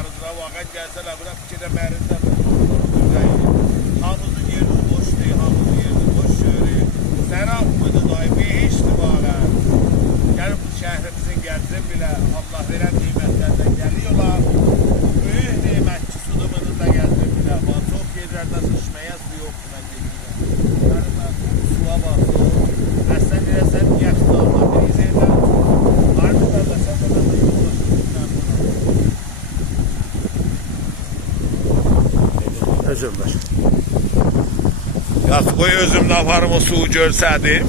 sularıdırlar. Vaqən gəlsələr, bura fikirə mərindədir. Hamızın yerini boş deyil, hamızın yerini boş görür. Sərab budur dayı, behişdir vaqən. Gəlib bu şəhrimizin gətirin bilə, Allah verən niymətlərdən gəliyorlar. Böyük niymətçi sudumunu da gətirin bilə. Çox yerlərdə sıçməyə su yoxdur, mən deyirəm. Gəlib suya baxır. Əslən deyəsən, yaxlarla bir izəylər. Harbidə da səbəbə də yoxdur. Özürlər. Yaxşı, qoy özümlə aparım o suyu görsədim.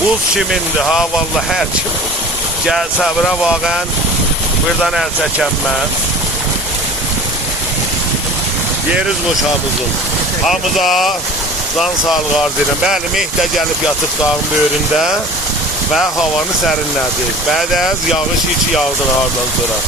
Buz kimindir, ha, vallahi hər kim. Gəlsə bura vaqən, buradan əl çəkənməz. Yeriz qoşamızın. Hamıza can sağlığı arz edirəm. Bəli, meh də gəlib yatıb dağın böyründə və havanı sərinlədir. Bədəz yağış hiç yağdır hardan sonra.